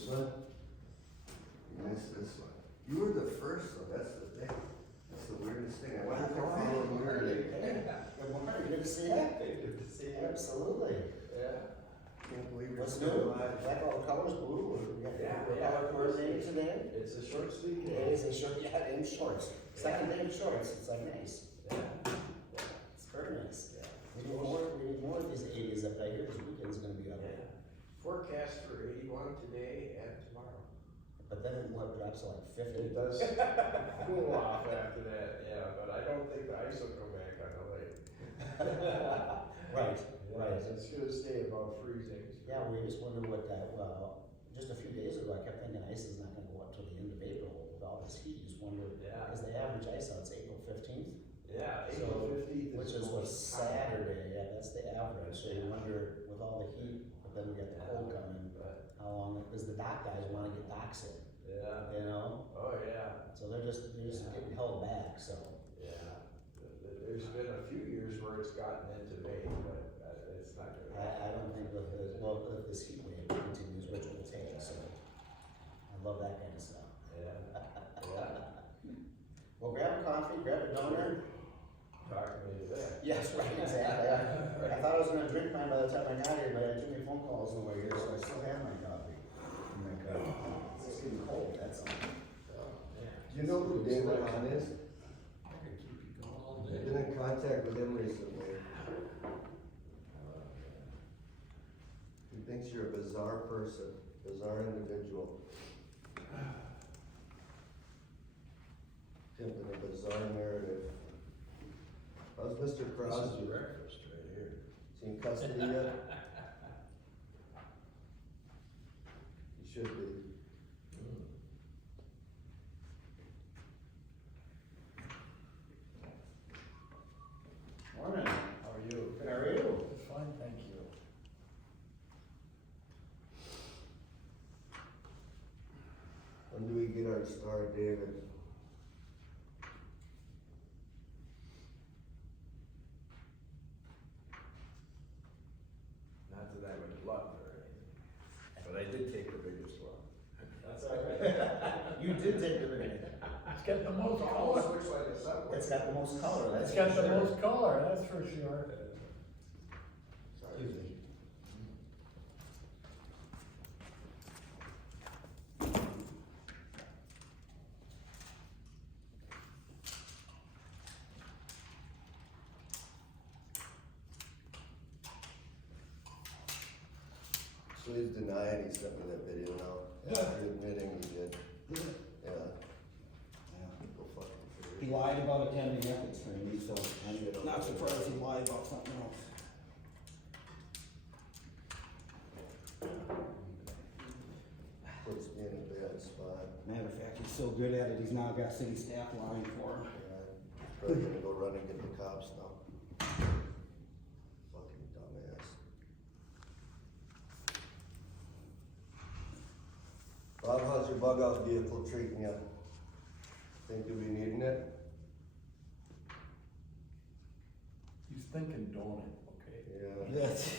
this one. You missed this one. You were the first, so that's the thing. That's the weirdest thing. I wonder if you're following weirdly. Good morning, good to see you. Good to see you. Absolutely. Yeah. Can't believe you're What's still new? alive. Like all the colors blue, or we got Yeah, the yeah. color coordinated today? It's a short sleeve. It is a short, yeah, in shorts. Second day of shorts, it's like nice. Yeah. It's very nice. Yeah. We need more of these 80s up there, because weekend's gonna be up there. Yeah. Forecast for 81 today and tomorrow. But then it drops to like 50. It does cool off after that, yeah, but I don't think the ice will come back on the lake. Right, right. It's gonna stay above freezing. Yeah, we just wonder what that, well, just a few days ago, I kept thinking ice is not gonna go up till the end of April with all this heat, you just wonder, Yeah. because the average ice out's April 15th. Yeah, So, April 15th which is a Saturday, yeah, that's the average, so you wonder with all the heat, but then we get the cold coming, But, how long, because the dock guys wanna get docks in, yeah, you know? oh, yeah, So they're just getting held back, so. yeah. There's been a few years where it's gotten into May, but it's not gonna. I don't think with the, well, if this heat wave continues, which will take, so. I love that kind of stuff. Yeah, yeah. Well, grab a coffee, grab a donut. Talking to me today. Yes, right, exactly. I thought I was gonna drink mine by the time I got here, but I had too many phone calls on the way here, so I still have my coffee. in my cup. It's just getting cold, that's all. Do you know who David Hahn is? I've been in contact with him recently. He thinks you're a bizarre person, bizarre individual. Pimping a bizarre narrative. How's Mr. Crosby? breakfast right here. Is he in custody yet? He should be. Morning. How are you? How are you? Fine, thank you. When do we get our star, David? Not that I would love or anything, but I did take the biggest one. That's all right. You did take the minute. It's got the most Almost color. looks like a subway. It's got the most color, that's It's got for the sure. most color, that's for sure. Excuse me. So he's denying he sent me that video now. Yeah. After admitting he did. Yeah. Go fucking He figure. lied about attending ethics training, so I'm not surprised he lied about something else. Puts me in a bad spot. Matter of fact, he's so good at it, he's now got city staff lying for him. Yeah. Probably gonna go run and get the cops now. Fucking dumbass. Bob, how's your bug out vehicle treating you? Think you'll be needing it? He's thinking donut, okay? Yeah. Yes.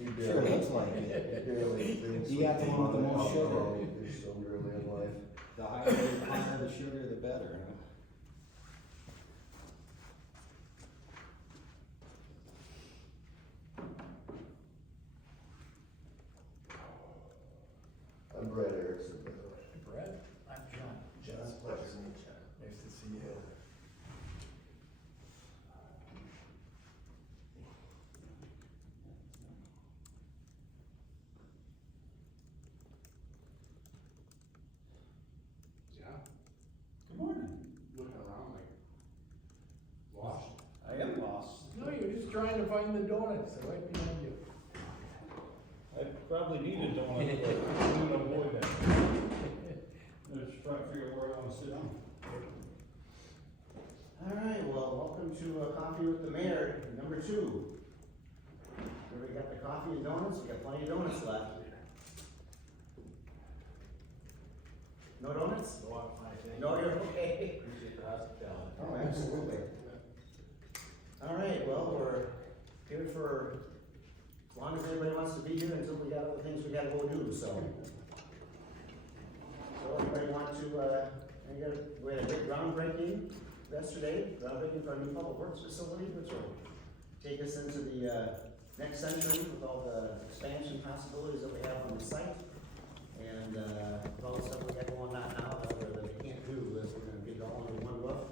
He Sure barely, looks like it. he barely thinks. You got the one with the most sugar. alcohol he consumed early in life. The higher the sugar, the better, huh? I'm Brett Erickson. Brett, I'm John. John's pleasure to meet you. Nice to see you. Yeah, Good morning. looking around like lost. I am lost. No, you're just trying to find the donuts, they're right behind you. I probably need a donut, but I'm gonna avoid that. Let's try to figure out where I wanna sit down. All right, well, welcome to Coffee with the Mayor, number 2. Everybody got the coffee and donuts? We got plenty of donuts left. No donuts? No, I'm fine, thank you. No, you're okay. Appreciate the hospitality. Oh, absolutely. All right, well, we're here for as long as anybody wants to be here until we got other things we gotta go do, so. we had a big groundbreaking yesterday, groundbreaking for our new public works facility, which will take us into the, next century with all the expansion possibilities that we have on the site. And, with all the stuff we got going on now, that we can't do, is we're gonna get it all under one roof.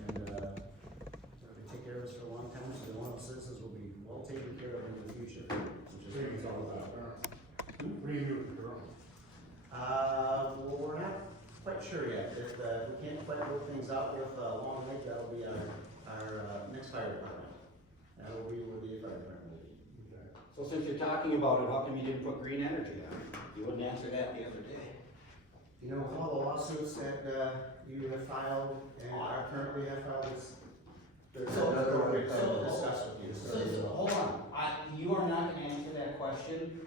And, so it can take care of us for a long time, so the Orono citizens will be well taken care of in the future, which is what it's all about. What do you do with the drone? Well, we're not quite sure yet. If, we can't quite work things out with, Long Lake, that'll be our next fire department. That will be where the fire department will be. So since you're talking about it, how come you didn't put green energy on it? You wouldn't answer that the other day. You know, with all the lawsuits that, you have filed and are currently have filed, there's So- another way to discuss with you. So, hold on, you are not gonna answer that question.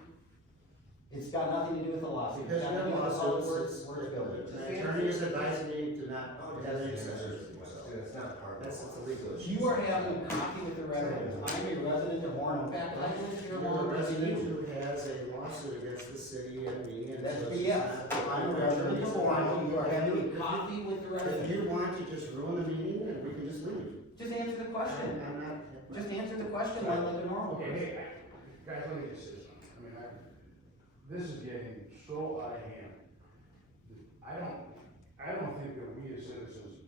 It's got nothing to do with the lawsuit. Because It's we got have nothing to do with lawsuits, how it's, we're building. the attorney is advising me to not have any accessories. It's not part of it. That's, it's a legal issue. You are having coffee with the residents. I'm a resident of Orono. In fact, I lived here You're a longer than resident you. who has a lawsuit against the city and me, and That's so it's BS. not- I'm a resident of Orono. You are having coffee with the If residents. you want to just ruin the meeting, and we can just leave. Just answer the question. I'm not. Just answer the question like a normal Okay, person. hey, guys, let me just say something. I mean, this is getting so out of hand. I don't think that we as citizens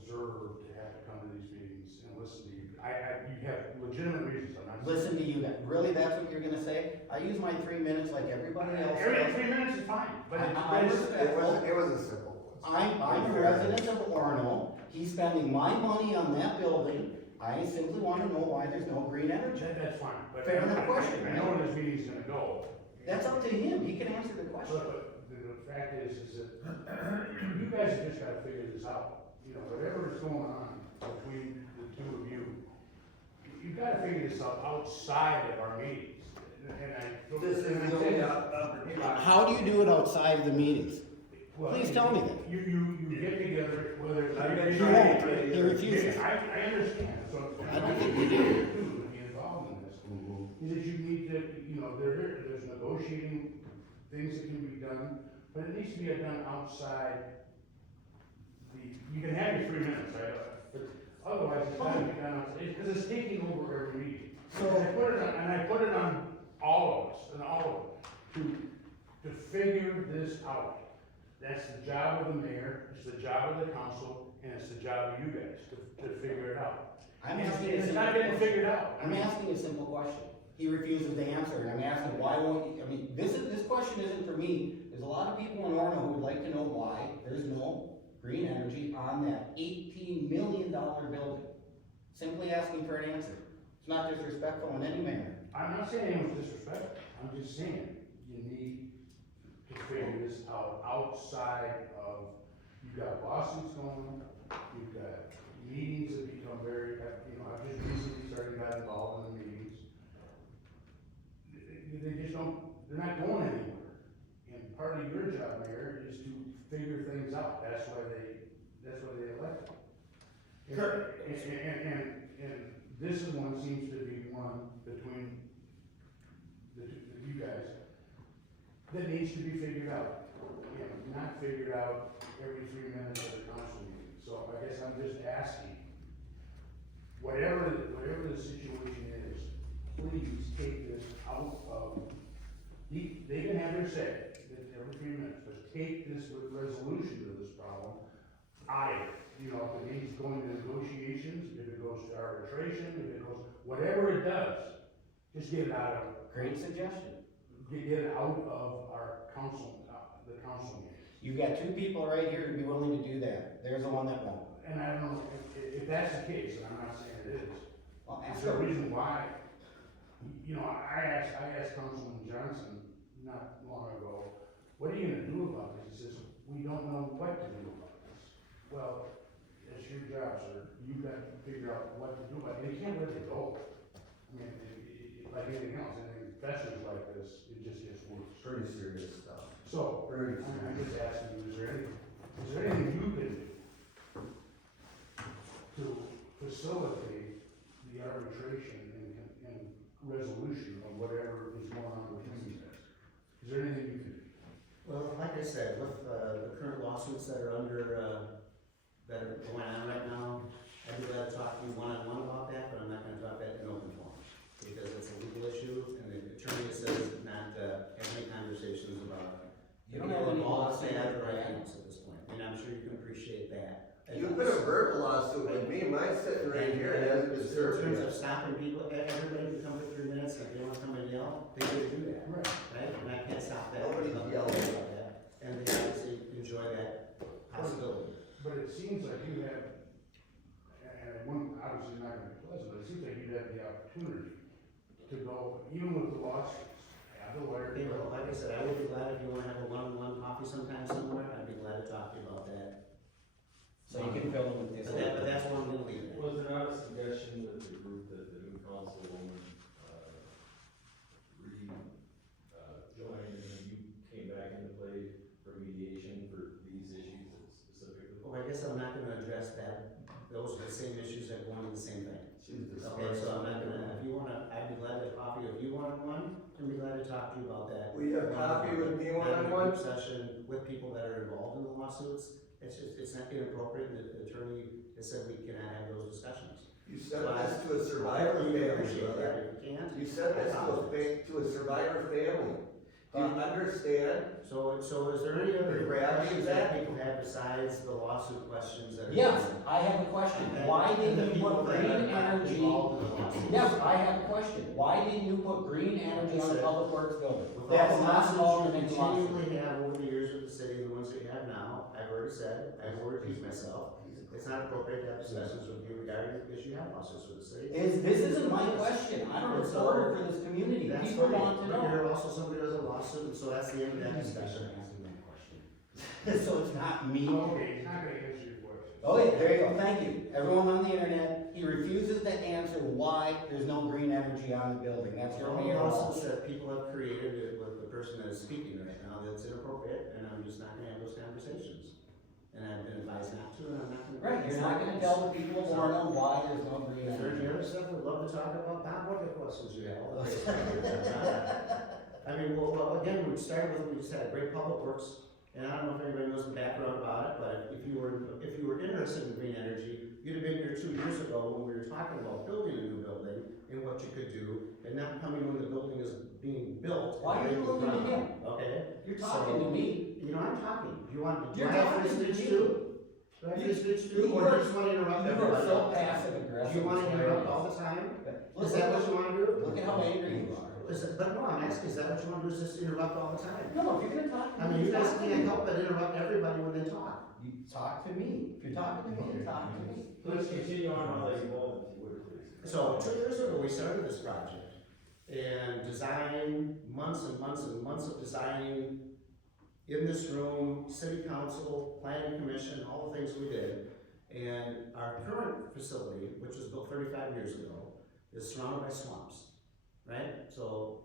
deserve to have to come to these meetings and listen to you. You have legitimate reasons, I'm not. Listen to you guys. Really, that's what you're gonna say? I use my 3 minutes like everybody else Every does. 3 minutes is fine, but I it's, respect- It was a simple question. I'm a resident of Orono. He's spending my money on that building. I simply wanna know why there's no green energy. that's fine, but. Fair enough question. I know where this meeting's gonna go. That's up to him. He can answer the question. But the fact is that you guys have just gotta figure this out. You know, whatever is going on between the two of you, you gotta figure this out outside of our meetings. And I. This is the only opportunity. How do you do it outside of the meetings? Well, Please tell me that. You get together, whether. I've been He trying won't. to- He refuses. I understand, so. I don't think you do. To be involved in this, is that you need to, you know, there's negotiating things that can be done, but it needs to be done outside you can have your 3 minutes, right? But otherwise, it's gotta be done outside, because it's taking over every meeting. So- And I put it on all of us, and all of them, to figure this out. That's the job of the mayor, it's the job of the council, and it's the job of you guys to figure it out. I'm And asking a it's simple not getting question. figured out. I'm asking a simple question. He refuses to answer, and I'm asking why won't you, I mean, this question isn't for me. There's a lot of people in Orono who would like to know why there's no green energy on that $18 million building. Simply asking for an answer. It's not disrespectful in any manner. I'm not saying anyone's disrespectful, I'm just saying, you need to figure this out outside of, you've got lawsuits going on, you've got meetings that become very, you know, I've just recently started got involved in the meetings. They just don't, they're not going anywhere. And part of your job, Mayor, is to figure things out, that's why they elect you. Sure. And this is one, seems to be one between you guys that needs to be figured out. You know, not figured out every 3 minutes of the council meeting. So I guess I'm just asking, whatever the situation is, please take this out of, they can have their say, every 3 minutes, but take this resolution to this problem out of it. You know, if it needs going to negotiations, if it goes to arbitration, if it goes, whatever it does, just get it out of, Great suggestion. get it out of our council, the council meetings. You've got 2 people right here to be willing to do that. There's the one that won't. And I don't know, if that's the case, and I'm not saying it is, Well, there's ask a her. reason why. You know, I asked Councilman Johnson not long ago, what are you gonna do about this? He says, we don't know what to do about this. Well, it's your job, sir, you got to figure out what to do about it, you can't let it go. I mean, like anything else, anything festers like this, it just gets worse. Pretty serious stuff. So, Very I'm just asking you, is there anything you can do to facilitate the arbitration and resolution of whatever is going on between you guys? Is there anything you can do? Well, like I said, with, the current lawsuits that are that are going on right now, I'd be glad to talk to you one-on-one about that, but I'm not gonna talk that in open forum. Because it's a legal issue, and the attorney says not, have any conversations about. You don't have any lawsuit that or right anything now. else at this point, and I'm sure you can appreciate that. You put a verbal lawsuit with me, mine's sitting right here, it hasn't been In served terms of yet. stopping people, everybody can come for 3 minutes, and if they wanna come and yell, they get to do that, Right. right? And I can't stop that. Nobody's Nothing yelling. about that. And they obviously enjoy that possibility. But it seems like you have, and one, obviously not gonna be pleasant, but it seems like you have the opportunity to go, even with the lawsuits, have the lawyer. Okay, well, like I said, I would be glad if you wanna have a one-on-one coffee sometime somewhere, I'd be glad to talk to you about that. So you can fill in with this. But that's what I'm gonna leave it. Was there not a suggestion that the group that the new councilwoman, joined, and then you came back into play for mediation for these issues specifically? Well, I guess I'm not gonna address that, those are the same issues that go into the same thing. She's the Okay, smart so I'm not one. gonna, if you wanna, I'd be glad to coffee if you wanted one, I'd be glad to talk to you about that. Will you have coffee with me Having a one-on-one? group session with people that are involved in the lawsuits, it's just, it's not inappropriate, and the attorney has said we cannot have those discussions. You said this to a survivor You family, appreciate brother. that, if you can't. You said this to a survivor family. Do you understand? So is there any other The gravity questions of that that? people have besides the lawsuit questions that are? Yes, I have a question. Why And the didn't you people put that green are not energy? involved in the lawsuits? Yes, I have a question. Why didn't you put green energy on the public works building? With all That's the not involved in lawsuits any you lawsuit. continually have over the years with the city, the ones that you have now, I've already said, I will repeat myself. It's not appropriate to have discussions with you regarding, because you have lawsuits with the city. This isn't my question. I'm a reporter for this community. That's People fine, want to but know. you're also somebody who has a lawsuit, so that's the end of that discussion. So it's not me. Okay, he's not gonna answer your question. Okay, there you go. Thank you. Everyone on the internet, he refuses to answer why there's no green energy on the building. That's your All the Mayor Walsh. lawsuits that people have created with the person that is speaking right now, that's inappropriate, and I'm just not gonna have those conversations. And I've been advised not to, and I'm not gonna. Right, you're not gonna tell the people of Orono why there's no green Is there any energy. other stuff we'd love to talk about? Not what the questions you have. all the basic questions. I mean, well, again, we started with, we just had a great public works, and I don't know if anybody knows the background about it, but if you were interested in green energy, you'd have been here 2 years ago when we were talking about building a new building and what you could do, and not coming when the building is being built. Why are you looking at him? Okay? You're talking to me. You know, I'm talking. Do you want, do You're I have talking free to speech me. too? Do I have free speech too, or do you just want to interrupt You everybody? are so passive aggressive. Do you want to interrupt all the time? Is that what you want to do? Look at how angry you are. But no, I'm asking, is that what you want to do, is just interrupt all the time? No, if you're gonna talk I to me, mean, you guys talk to can't me. help but interrupt everybody when they talk. You talk to me. If you're talking to me, you're talking to me. Let's continue on how they evolved, if you would, please. So 2 years ago, we started this project and design, months and months and months of designing in this room, city council, planning commission, all the things we did. And our current facility, which was built 35 years ago, is surrounded by swamps, right? So,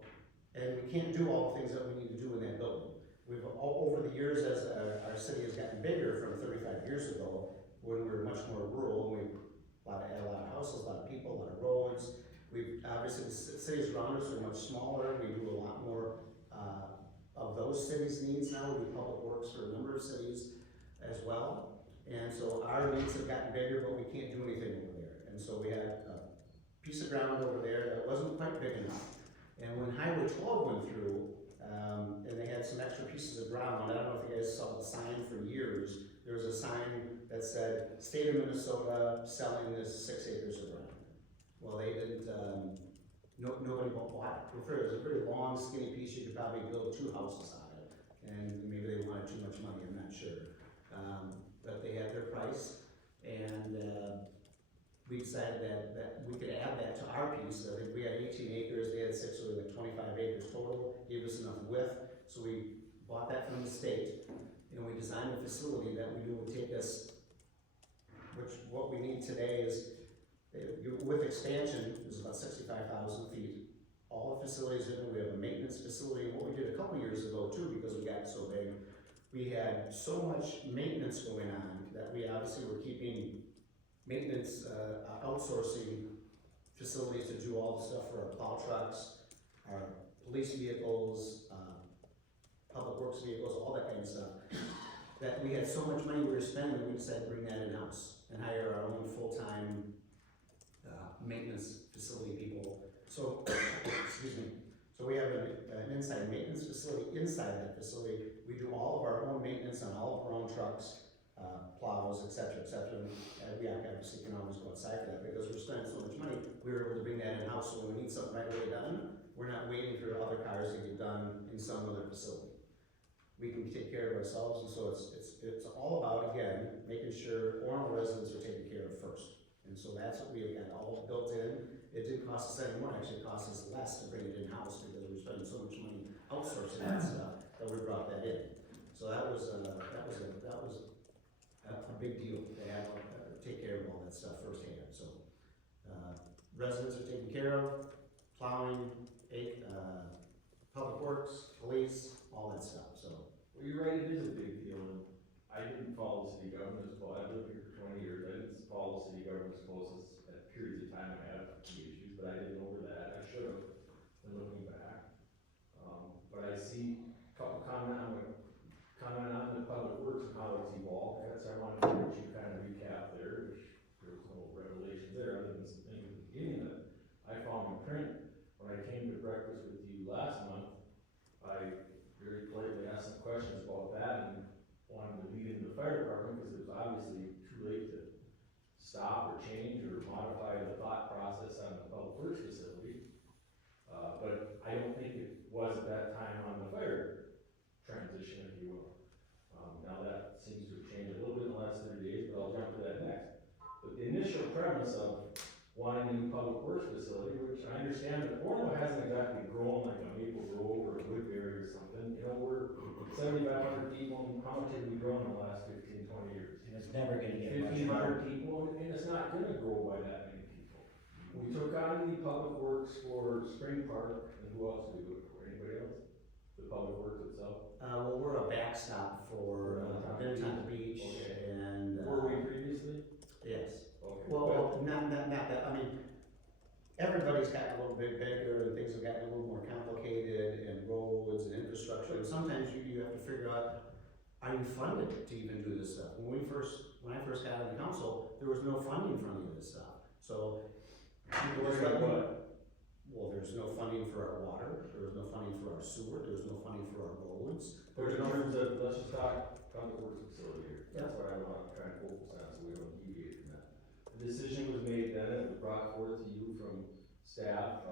and we can't do all the things that we need to do in that building. We've, over the years, as our city has gotten bigger from 35 years ago, when we were much more rural, we had a lot of houses, a lot of people, a lot of roads. We've, obviously, the cities around us are much smaller, we do a lot more of those cities' needs now. We do public works for a number of cities as well. And so our needs have gotten bigger, but we can't do anything over there. And so we had a piece of ground over there that wasn't quite big enough. And when Highway 12 went through, and they had some extra pieces of ground, I don't know if you guys saw the sign for years, there was a sign that said, State of Minnesota selling this 6 acres of ground. Well, they didn't, nobody bought it. It was a very long, skinny piece, you could probably build 2 houses on it. And maybe they wanted too much money, I'm not sure. But they had their price, and we decided that we could add that to our piece. I think we had 18 acres, they had 6, so we had 25 acres total, gave us enough width, so we bought that from the state, and we designed a facility that we knew would take us, which what we need today is, with expansion, is about 65,000 feet. All the facilities in, we have a maintenance facility, and what we did a couple years ago too, because we got so big, we had so much maintenance going on that we obviously were keeping maintenance, outsourcing facilities to do all the stuff for our plow trucks, our police vehicles, public works vehicles, all that kind of stuff. That we had so much money we were spending, we decided to bring that in-house and hire our own full-time, maintenance facility people. So, excuse me, so we have an inside maintenance facility. Inside that facility, we do all of our own maintenance on all of our own trucks, plows, et cetera, et cetera. And we obviously can always go outside for that because we're spending so much money. We were able to bring that in-house, so when we need something right away done, we're not waiting for other cars to get done in some other facility. We can take care of ourselves, and so it's all about, again, making sure Orono residents are taken care of first. And so that's what we have got all built in. It didn't cost us any more, actually it cost us less to bring it in-house because we were spending so much money outsourcing that stuff that we brought that in. So that was a big deal to have, take care of all that stuff firsthand. So, residents are taken care of, plowing, public works, police, all that stuff, so. Well, you're right, it is a big deal, and I didn't follow city government as well, I've lived here for 20 years, I didn't follow city government as close as at periods of time I had the issues, but I didn't over that, I should have, been looking back. But I see a couple comment on the public works and how it's evolved, that's, I wanted to let you kind of recap there, which there was no revelation there, other than some things at the beginning that I found in print. When I came to breakfast with you last month, I very politely asked some questions about that and wanted to lead into the fire department because it was obviously too late to stop or change or modify the thought process on the public works facility. But I don't think it was at that time on the fire transition, if you will. Now that seems to have changed a little bit in the last 30 days, but I'll jump to that next. But the initial premise of wanting a new public works facility, which I understand that Orono hasn't exactly grown like a Maple Grove or a Woodbury or something. You know, we're 7,500 people, and how much have we grown in the last 15, 20 years? And it's never gonna get much better. 1,500 people, and it's not gonna grow by that many people. We took on the public works for Spring Park, and who else did we do it for? Anybody else? The public works itself? Well, we're a backstop for, Benton Beach Okay. and, Were we previously? yes. Okay. Well, not that, I mean, everybody's gotten a little bit bigger and things have gotten a little more complicated and roads and infrastructure, and sometimes you have to figure out, are you funded to even do this stuff? When I first got on the council, there was no funding for any of this stuff, so. people just let me- Well, there's no funding for our water, there was no funding for our sewer, there was no funding for our roads. There was In no, terms of, let's just talk public works facility here. Yeah. That's what I want to try and focus on, so we don't deviate from that. The decision was made then, it was brought forth to you from staff,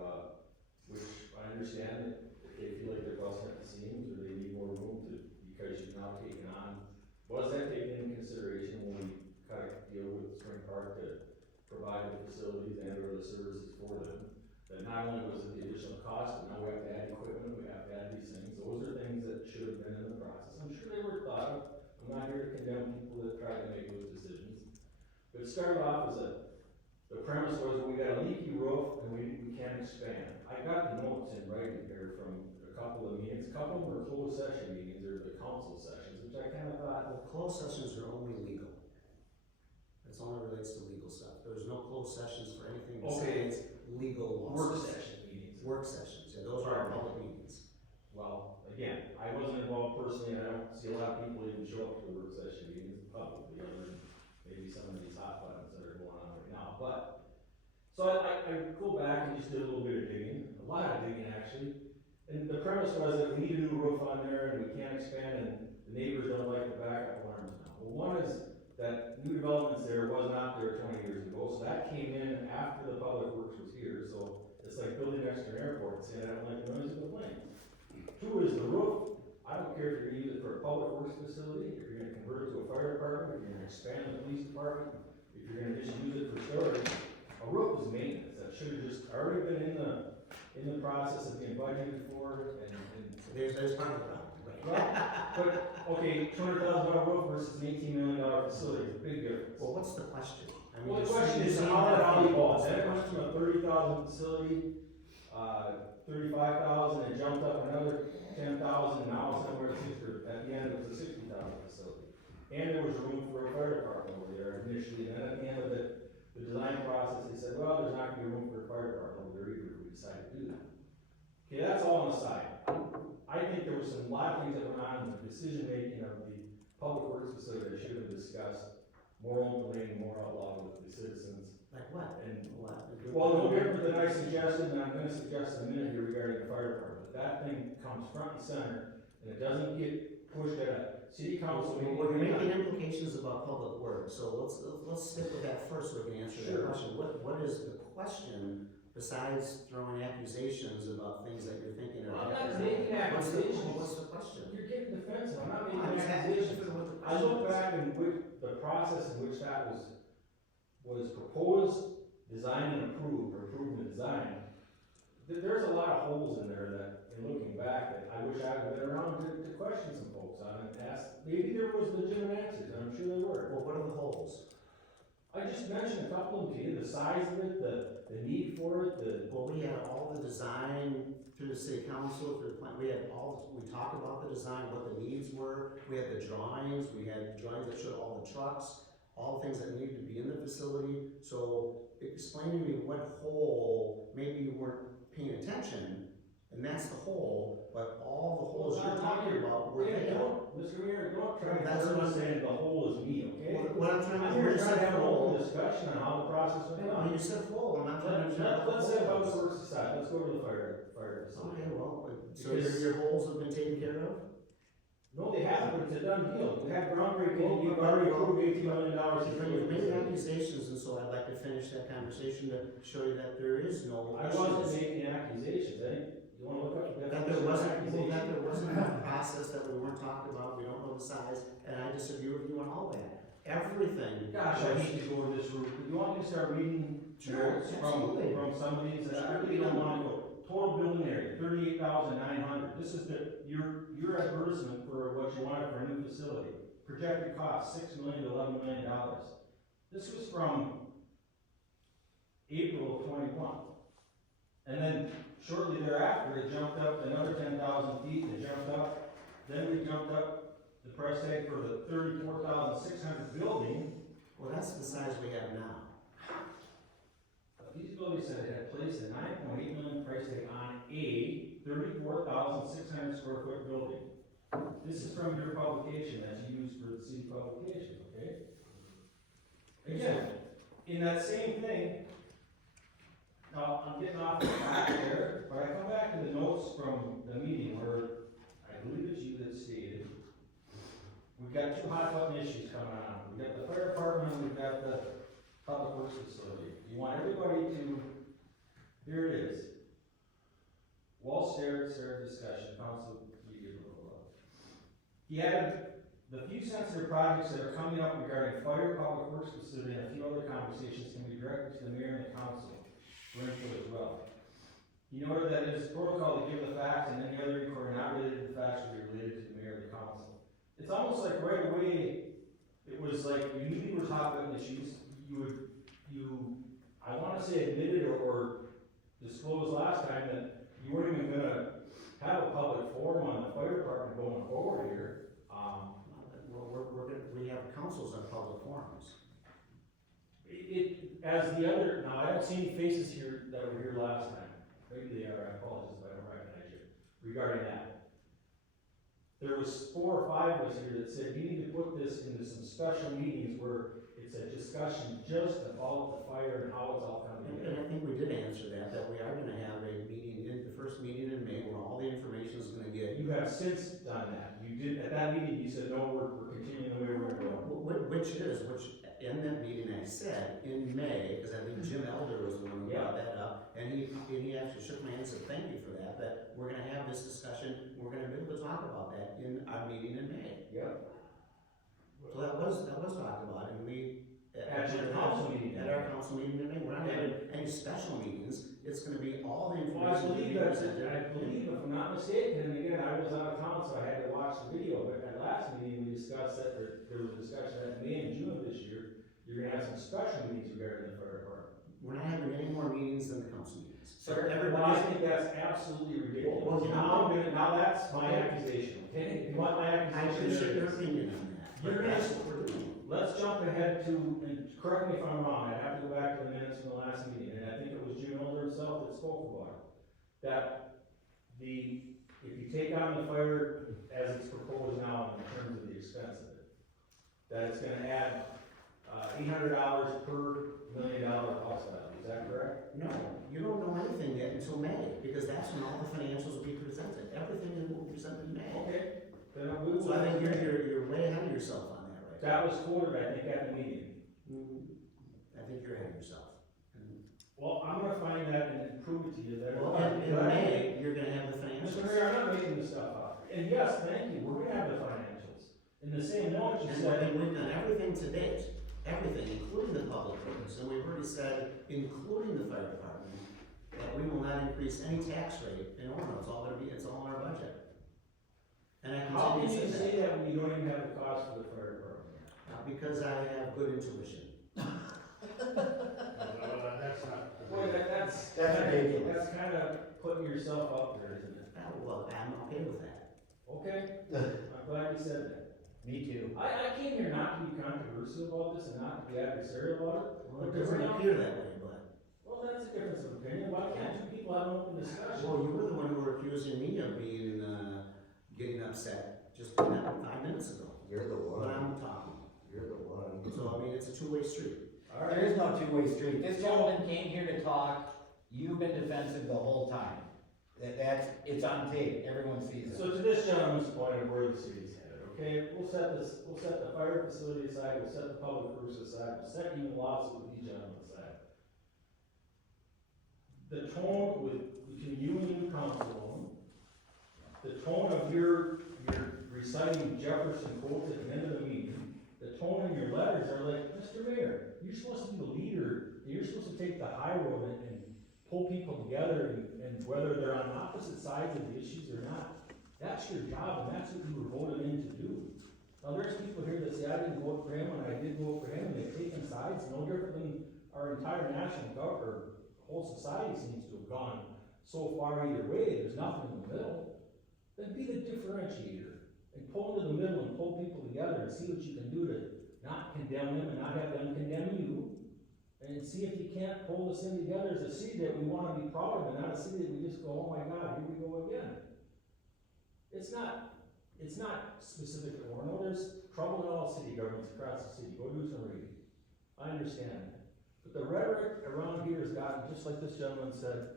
which I understand that if they feel like they're busting at the seams, or they need more room to, because you've now taken on, was that taken into consideration when we kind of deal with Spring Park to provide the facilities and or the services for them? That not only was it the additional cost, but now we have to add equipment, we have to add these things, those are things that should have been in the process. I'm sure they were thought of, I'm not here to condemn people that tried to make those decisions. But it started off as the premise was we got a leaky roof and we can't expand. I got the notes in writing here from a couple of meetings, a couple of them were closed session meetings, or the council sessions, which I kind of thought, well, closed sessions are only legal. It's only relates to legal stuff. There's no closed sessions for anything Okay. besides legal work lawsuits. session meetings. Work sessions, yeah, those are our public meetings. Well, again, I wasn't involved personally, and I don't see a lot of people even show up to the work session meetings publicly, other than maybe some of these hot buttons that are going on right now, but, so I go back and just did a little bit of digging, a lot of digging actually, and the premise was that we need a new roof on there, and we can't expand, and the neighbors don't like the backup alarms now. Well, one is that new developments there was not there 20 years ago, so that came in after the public works was here, so it's like building next to an airport, saying I don't like the noise of the plane. Two is the roof. I don't care if you're gonna use it for a public works facility, if you're gonna convert it to a fire department, if you're gonna expand the police department, if you're gonna just use it for storage. A roof is maintenance, that should have just already been in the process of being budgeted for, and There's part of the problem, right? but, okay, $200,000 roof versus an $18 million facility, is a big difference. Well, what's the question? I mean, Well, the you're question saying- is you're how saying that all that- evolves. That went from a 30,000 facility, 35,000, it jumped up another 10,000, now somewhere at the end it was a 60,000 facility. And there was room for a fire department over there initially, and then at the end of the design process, they said, well, there's not gonna be room for a fire department over there either if we decide to do that. Okay, that's all on the side. I I think there was a lot of things that went on in the decision-making of the public works facility that should have been discussed more openly and more out loud with the citizens. Like what? And, What? well, no different than I suggested, and I'm gonna suggest in a minute here regarding the fire department. That thing comes front and center, and it doesn't get pushed at a city council meeting. We're making implications about public works, so let's stick with that first so we can answer that Sure. question. What is the question besides throwing accusations about things that you're thinking are? I'm not making accusations. What's the question? You're getting defensive, I'm not I'm making just asking accusations. what the I question look is. back and with the process in which that was proposed, designed and approved, or approved and designed. There's a lot of holes in there that, in looking back, that I wish I had been around to question some folks on and ask, maybe there was legitimate answers, and I'm sure there were. Well, what are the holes? I just mentioned a couple of them to you, the size of it, the need for it, Well, we had all the design through the city council, through the plan, we talked about the design, what the needs were, we had the drawings, that showed all the trucks, all the things that needed to be in the facility, so explain to me what hole, maybe you weren't paying attention, and that's the hole, but all the holes you're talking about were there. Mr. Mayor, don't try That's what I'm to say the hole is me, okay? What I'm trying to I'm do here is trying to have a whole hole. discussion on how the process went Well, on. you said hole, I'm not trying to. Let's say about the works aside, let's go to the fire facility. Okay, well, so Because- your holes have been taken care of? No, they haven't, but it's a done deal. We had groundbreaking, you've already approved $18 million. You've made accusations, and so I'd like to finish that conversation to show you that there is no I wasn't issues. making accusations, I think, you wanna look up the That definition there of wasn't, accusation? a process that we weren't talking about, we don't know the size, and I disagree with you on all that. Everything. Gosh, I was- hate to go this route, but you want me to start reading Sure, notes absolutely. from some of these, and I Sure. really don't wanna go. Total building area, 38,900, this is your advertisement for what you wanted for a new facility. Projected cost, $6 million to $11 million. This was from April of '21. And then shortly thereafter, it jumped up another 10,000 feet, it jumped up, then we jumped up the price tag for the 34,600 building. Well, that's the size we have now. These buildings said it had placed a $9.8 million price tag on a 34,600 square foot building. This is from your publication that's used for the city publication, okay? Again, in that same thing, now I'm getting off the track there, but I come back to the notes from the meeting where I believe it's you that stated, we've got two hot button issues coming on. We've got the fire department, and we've got the public works facility. You want everybody to, here it is. Walsh started discussion, council, he added the few sensitive projects that are coming up regarding fire, public works facility, and a few other conversations can be directed to the mayor and the council for input as well. He noted that it is protocol to give the facts and any other inquiry not related to the facts will be related to the mayor and the council. It's almost like right away, it was like you knew there was hot button issues, I wanna say admitted or disclosed last time that you weren't even gonna have a public forum on the fire department going forward here. We have councils on public forums. As the other, now I don't see any faces here that were here last time. Maybe they are, I apologize if I don't recognize you, regarding that. There was 4 or 5 of us here that said, you need to put this into some special meetings where it's a discussion just about the fire and how it's all coming And together. I think we did answer that we are gonna have a meeting, the first meeting in May, where all the information is gonna get. You have since done that. You did, at that meeting, you said, no, we're continuing the way we're going. Which in that meeting I said, in May, because I think Jim Elder was the one who brought that up, and he actually shook my hand and said, thank you for that we're gonna have this discussion, we're gonna be able to talk about that in our meeting in May. Yep. So that was talked about, and we. At your council meeting. At our council meeting in May, we're not having any special meetings, it's gonna be all the Well, I information. believe that, I believe, if I'm not mistaken, and again, I was out of town, so I had to watch the video, but at last meeting, we discussed that, there was a discussion that May and June of this year, you're gonna have some special meetings regarding the fire department. We're not having any more meetings than the council meetings. So Well, I everybody, think that's absolutely ridiculous. Well, you know- Now that's my accusation, okay? You want my I accusation? appreciate your opinion on that, You're but gonna- that's what we're doing. Let's jump ahead to, and correct me if I'm wrong, I have to go back to the minutes from the last meeting, and I think it was Jim Elder himself that spoke about it. That the if you take on the fire as it's proposed now in terms of the expense of it, that it's gonna add, $800 per $1 million cost value, is that correct? No, you don't know anything yet until May, because that's when all the financials will be presented. Everything will be presented in May. Okay, then we will. So I think you're way ahead of yourself on that, right? That was quoted, I think, at the meeting. I think you're ahead of yourself. Well, I'm gonna find that and prove it to you that. Well, in May, you're gonna have the Mr. financials. Mayor, I'm not making this stuff up. And yes, thank you, we're gonna have the financials. In the same note, you said. And we've done everything to date, everything, including the public works, and we've already said, including the fire department, that we will not increase any tax rate in Orono. It's all in our budget. And I How can continue you to say say that, that when you don't even have the cost for the fire department? because I have good intuition. That's not. Boy, that's. That's ridiculous. That's kinda putting yourself up there, isn't it? Well, I'm okay with that. Okay, I'm glad you said that. Me too. I came here not to be controversial about this and not to be adversarial about it. Well, it doesn't appear that way, but, Well, that's a difference of opinion, why can't two people have an open discussion? well, you were the one who were accusing me of being, getting upset just 5 minutes ago. You're the When one, I'm talking. you're the one. So, I mean, it's a two-way street. All There right, is no two-way street. This gentleman came here to talk, you've been defensive the whole time. It's on tape, everyone sees it. so to this gentleman's point of where the city's headed, okay, we'll set the fire facility aside, we'll set the public works aside, we'll set even lawsuit with these gentlemen aside. The tone between you and your councilwoman, the tone of your reciting Jefferson quotes at the end of the meeting, the tone in your letters are like, Mr. Mayor, you're supposed to be the leader, you're supposed to take the high road and pull people together and whether they're on opposite sides of the issues or not. That's your job and that's what you were voted in to do. Now, there's people here that say, I didn't vote for him and I did vote for him, and they've taken sides, no different than our entire national government, or whole society seems to have gone so far either way, there's nothing in the middle. Then be the differentiator and pull into the middle and pull people together and see what you can do to not condemn them and not have them condemn you. And see if you can't pull this in together as a city that we wanna be proud of and not a city that we just go, oh my God, here we go again. It's not specific to Orono, there's trouble in all city governments across the city, go do some reading. I understand that. But the rhetoric around here has gotten, just like this gentleman said,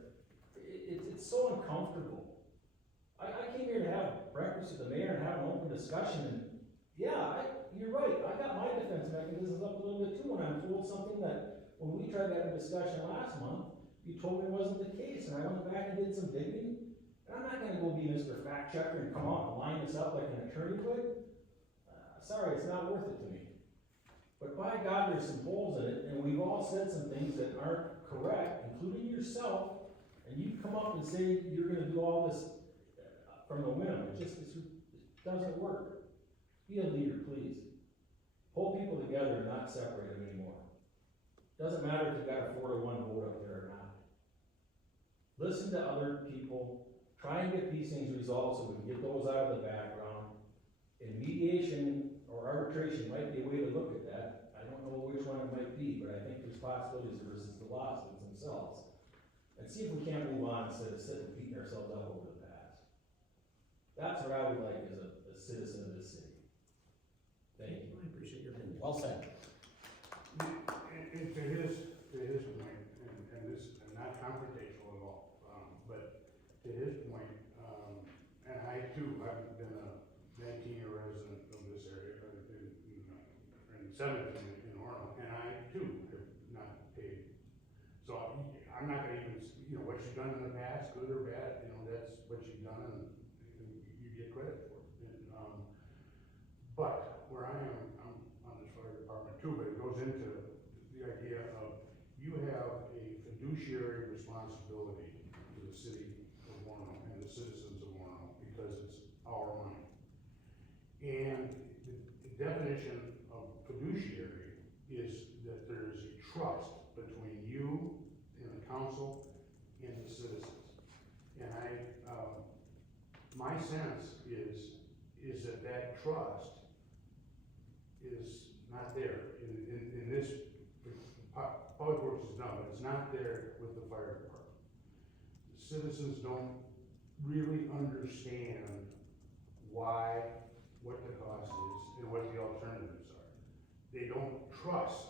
it's so uncomfortable. I came here to have breakfast with the mayor and have an open discussion, and yeah, you're right, I got my defense mechanisms up a little bit too when I'm told something that, when we tried to have a discussion last month, you told me wasn't the case, and I went back and did some digging. And I'm not gonna go be Mr. Fact Checker and come out and line this up like an attorney would. Sorry, it's not worth it to me. But by God, there's some holes in it, and we've all said some things that aren't correct, including yourself, and you come up and say you're gonna do all this from the whim. It doesn't work. Be a leader, please. Pull people together and not separate them anymore. Doesn't matter if you've got a 4-1 vote up there or not. Listen to other people, try and get these things resolved so we can get those out of the background. And mediation or arbitration might be a way to look at that. I don't know which one it might be, but I think there's possibilities versus the lawsuits themselves. And see if we can't move on instead of sitting and beating ourselves up over the past. That's what I would like as a citizen of this city. Thank you. I appreciate your opinion. Well said. And to his point, and this, and not confrontational at all, but to his point, and I too, I've been a 19-year resident of this area, and 17 in Orono, and I too have not paid. So I'm not gonna even, what you've done in the past, good or bad, that's what you've done, and you get credit for it. But where I am, I'm on this fire department too, but it goes into the idea of you have a fiduciary responsibility to the city of Orono and the citizens of Orono because it's our money. And the definition of fiduciary is that there is a trust between you and the council and the citizens. And my sense is that trust is not there in this. Public Works is done, but it's not there with the fire department. The citizens don't really understand why, what the cost is, and what the alternatives are. They don't trust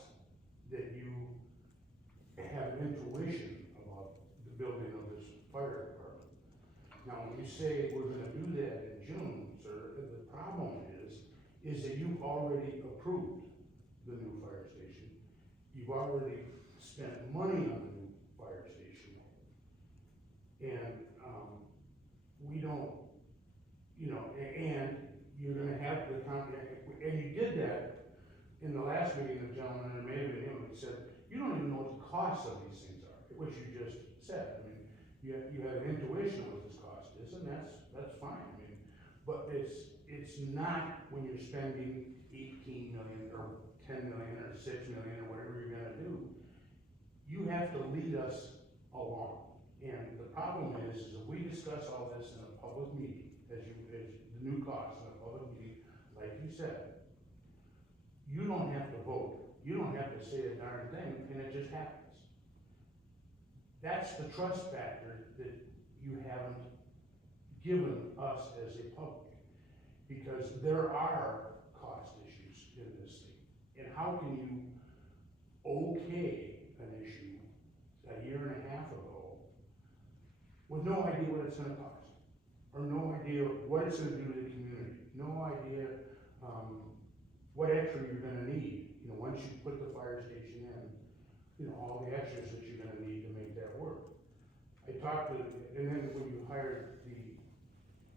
that you have intuition about the building of this fire department. Now, when you say we're gonna do that in June, sir, the problem is that you've already approved the new fire station. You've already spent money on the new fire station. And, we don't, and you're gonna have the and you did that in the last meeting, the gentleman, and it may have been him, that said, you don't even know what the costs of these things are, which you just said. I mean, you have an intuition of what this cost is, and that's fine. I mean, but it's not when you're spending 18 million or 10 million or 6 million or whatever you're gonna do. You have to lead us along. And the problem is if we discuss all this in a public meeting, as the new costs in a public meeting, like you said, you don't have to vote. You don't have to say a darn thing, and it just happens. That's the trust factor that you haven't given us as a public. Because there are cost issues in this thing. And how can you okay an issue a year and a half ago with no idea what it's gonna cost? Or no idea what it's gonna do to the community? No idea what extra you're gonna need, once you put the fire station in, all the extras that you're gonna need to make that work. I talked to, and then when you hired the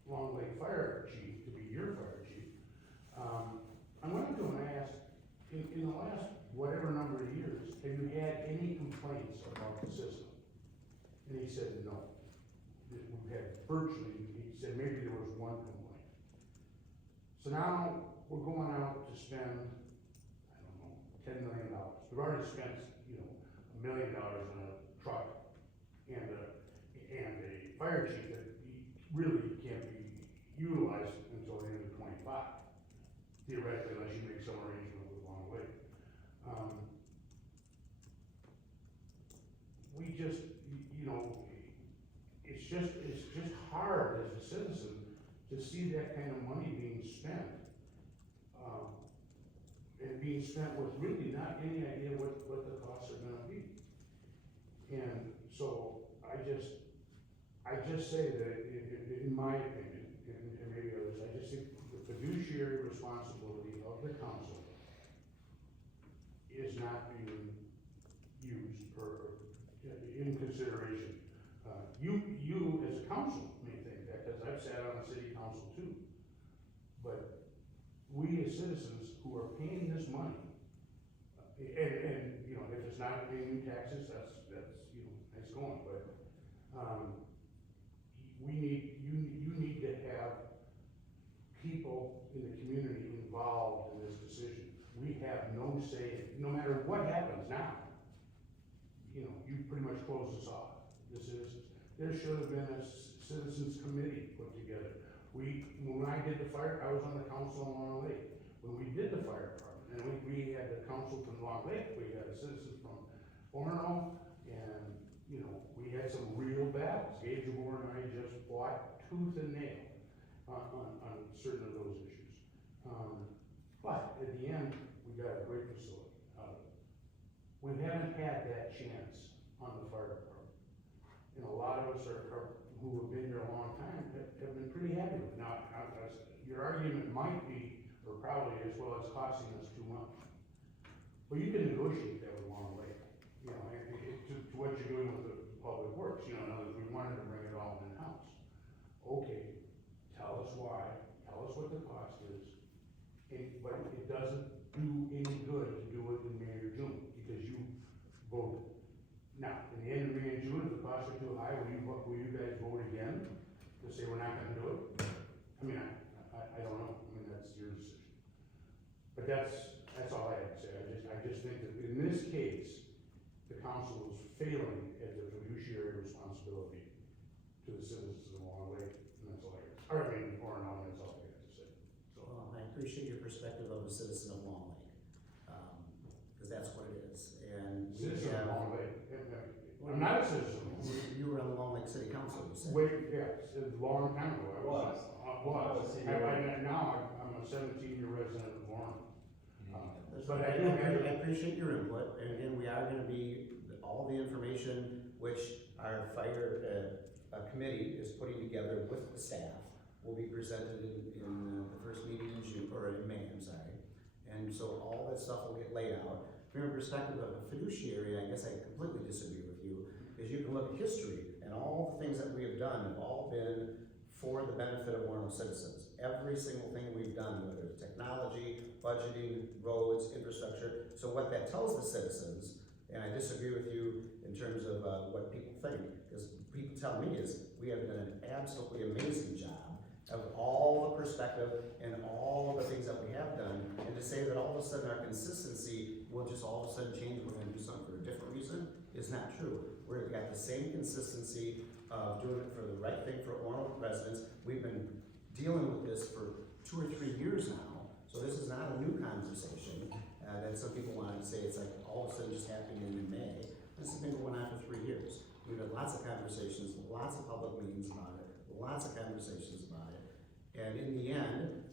Long Lake Fire Chief to be your fire chief, I went up to him and I asked, in the last whatever number of years, have you had any complaints about the system? And he said, no. We've had virtually, he said maybe there was one complaint. So now we're going out to spend, I don't know, $10 million. We've already spent, $1 million on a truck and a fire chief that really can't be utilized until the end of 25. Theoretically, unless you make some arrangement with Long Lake. We just, it's just hard as a citizen to see that kind of money being spent. And being spent with really not any idea what the costs are gonna be. And so I just say that in my opinion, and maybe others, I just think the fiduciary responsibility of the council is not being used or in consideration. You as a council may think that, because I've sat on the city council too. But we as citizens who are paying this money, and if it's not paying new taxes, that's nice going, but you need to have people in the community involved in this decision. We have no say, no matter what happens now. You pretty much close us off, the citizens. There should have been a citizens committee put together. When I did the fire, I was on the council in Long Lake. When we did the fire department, and we had the council from Long Lake, we had a citizen from Orono, and we had some real battles. Gabe Jabor and I just fought tooth and nail on certain of those issues. But at the end, we got a great facility out of it. We haven't had that chance on the fire department. And a lot of us who have been here a long time have been pretty happy with it. Now, your argument might be, or probably is, well, it's costing us too much. Well, you can negotiate that with Long Lake, to what you're doing with the public works. In other words, we wanted to bring it all in-house. Okay, tell us why, tell us what the cost is, but it doesn't do any good to do it in May or June, because you voted. Now, in the end of May and June, if the costs are too high, will you guys vote again to say we're not gonna do it? I mean, I don't know. I mean, that's your decision. But that's all I have to say. I just think that in this case, the council is failing at the fiduciary responsibility to the citizens of Long Lake, and that's all I got. Or I mean, Orono, and that's all I got to say. So. Well, I appreciate your perspective of a citizen of Long Lake, because that's what it is. And Citizen of Long Lake. I'm not a citizen. You were on the Long Lake like city council, you said. Wait, yes, a long time ago, I was. Was. Now I'm a 17-year resident of Warren. But I I do have, appreciate your input, and again, we are gonna be, all the information which our fire, committee is putting together with the staff will be presented in the first meeting in June, or in May, I'm sorry. And so all that stuff will get laid out. From a perspective of a fiduciary, I guess I completely disagree with you, is you can look at history, and all the things that we have done have all been for the benefit of Orono citizens. Every single thing we've done, whether it's technology, budgeting, roads, infrastructure. So what that tells the citizens, and I disagree with you in terms of what people think, because people tell me is we have done an absolutely amazing job of all the perspective and all the things that we have done, and to say that all of a sudden our consistency will just all of a sudden change, we're gonna do something for a different reason, is not true. We've got the same consistency of doing it for the right thing for Orono residents. We've been dealing with this for 2 or 3 years now, so this is not a new conversation that some people wanted to say it's like all of a sudden just happening in May. This has been going on for 3 years. We've had lots of conversations, lots of public meetings about it, lots of conversations about it. And in the end,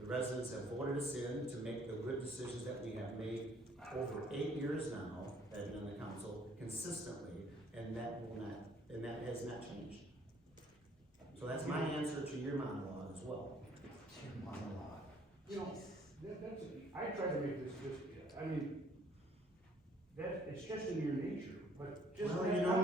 the residents have voted us in to make the good decisions that we have made over 8 years now, that have been in the council consistently, and that has not changed. So that's my answer to your monologue as well. Your monologue. you know, that's, I try to make this just, I mean, it's just in your nature, but just. Well, you know,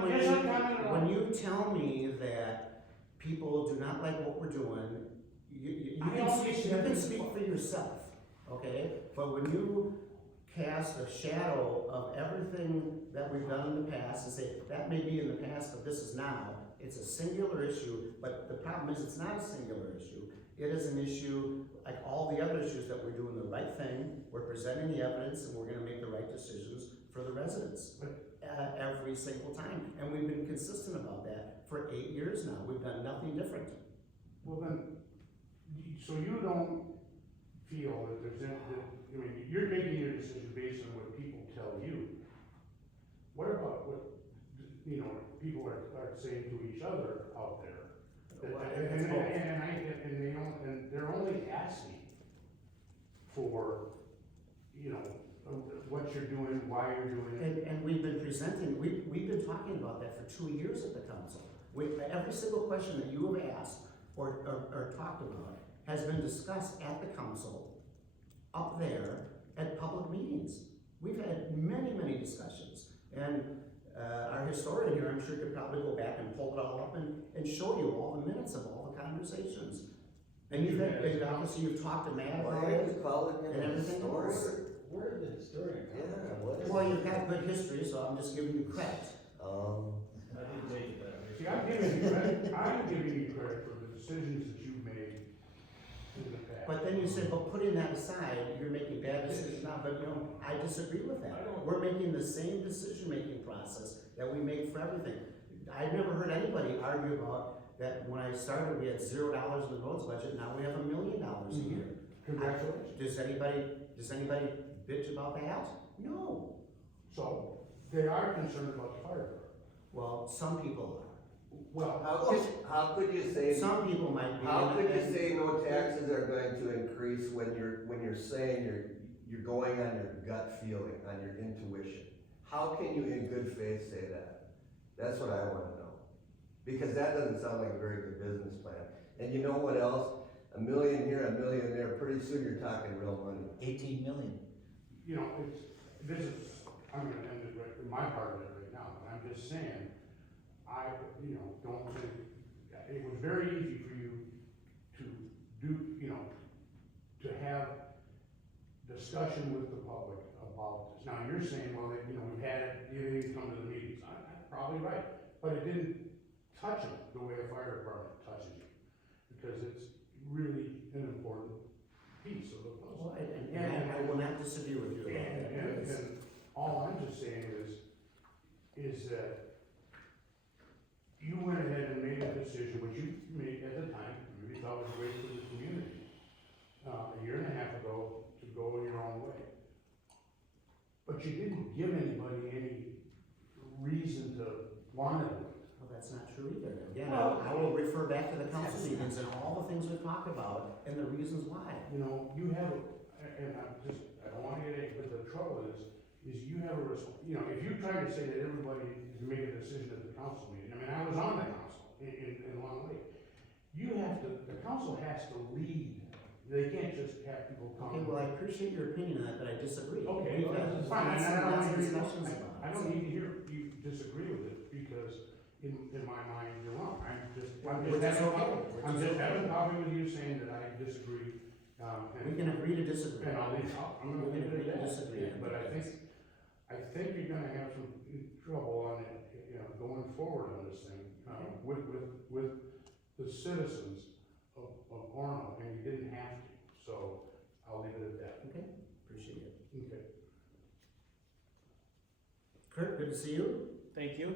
when you tell me that people do not like what we're doing, you can speak for yourself, okay? But when you cast a shadow of everything that we've done in the past and say, that may be in the past, but this is now, it's a singular issue, but the problem is it's not a singular issue. It is an issue like all the other issues that we're doing the right thing, we're presenting the evidence, and we're gonna make the right decisions for the residents every single time. And we've been consistent about that for 8 years now. We've done nothing different. Well then, so you don't feel that there's, I mean, you're making your decision based on what people tell you. What about what, you know, people are saying to each other out there? And they're only asking for, you know, what you're doing, why you're doing it. And we've been presenting, we've been talking about that for 2 years at the council. Every single question that you have asked or talked about has been discussed at the council, up there, at public meetings. We've had many, many discussions. And our historian here, I'm sure, could probably go back and pull it all up and show you all the minutes of all the conversations. And you've had, obviously, you've talked to Matt about it and everything else. Where did the historian come from? Yeah, what is Well, it? you've got good history, so I'm just giving you credit. I didn't take it that way. See, I'm giving you credit for the decisions that you've made in the past. But then you said, but putting that aside, you're making bad decisions now, but you know, I disagree with that. We're making the same decision-making process that we make for everything. I've never heard anybody argue about that when I started, we had $0 in the roads budget, now we have $1 million a year. Congratulations. Does anybody bitch about that? No. So, they are concerned about the fire department. Well, some people are. Well, How could you say, Some people might be. how could you say no taxes are going to increase when you're saying you're going on your gut feeling, on your intuition? How can you in good faith say that? That's what I wanna know. Because that doesn't sound like a very good business plan. And you know what else? $1 million here, $1 million there, pretty soon you're talking real money. 18 million. you know, I'm gonna end it right, my part of it right now, but I'm just saying, don't think, it was very easy for you to do, to have discussion with the public about this. Now, you're saying, well, we've had it, you didn't come to the meetings. I'm probably right, but it didn't touch them the way a fire department touches you, because it's really an important piece of the puzzle. Well, and I will not disagree with you about that. And all I'm just saying is that you went ahead and made a decision, which you made at the time, maybe thought was great for the community, a year and a half ago, to go your own way. But you didn't give anybody any reason to want to do it. Well, that's not true either. Again, I will refer back to the council meetings and all the things we've talked about and the reasons why. You know, you have, and I don't wanna get it, but the trouble is you have you know, if you try to say that everybody can make a decision at the council meeting, I mean, I was on the council in Long Lake. The council has to lead, they can't just have people come. Okay, well, I appreciate your opinion on that, but I disagree. Okay, We've well, had that's fine, lots and and I lots of don't discussions need, about it. I don't need to hear you disagree with it, because in my mind, you're wrong. I'm just Which is okay. I'm just having coffee with you saying that I disagree, and. We can agree to disagree. And I'm gonna We can leave agree it to at that. disagree. But I think you're gonna have some trouble on it, you know, going forward on this thing, with the citizens of Orono, and you didn't have to, so I'll leave it at that. Okay, appreciate it. Okay. Kurt, good to see you. Thank you.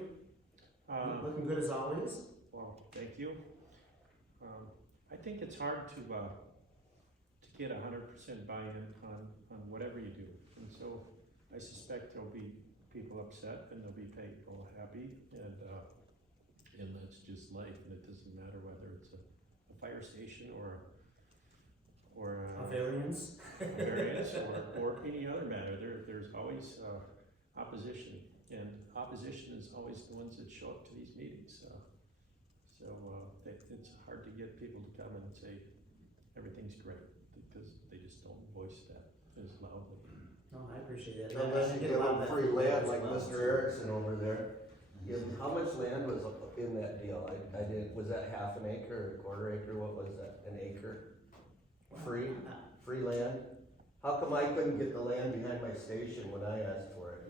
Looking good as always. Well, thank you. I think it's hard to get 100% buy-in on whatever you do. And so I suspect there'll be people upset and there'll be people happy, and that's just life, and it doesn't matter whether it's a fire station or A variance. or any other matter. There's always opposition, and opposition is always the ones that show up to these meetings. It's hard to get people to come and say everything's great, because they just don't voice that as loudly. No, I appreciate it. Unless you I get give a lot them of that free feedback land as like well. Mr. Erickson over there. How much land was up in that deal? I didn't, was that half an acre, a quarter acre, what was that, an acre? Free land? How come I couldn't get the land behind my station when I asked for it?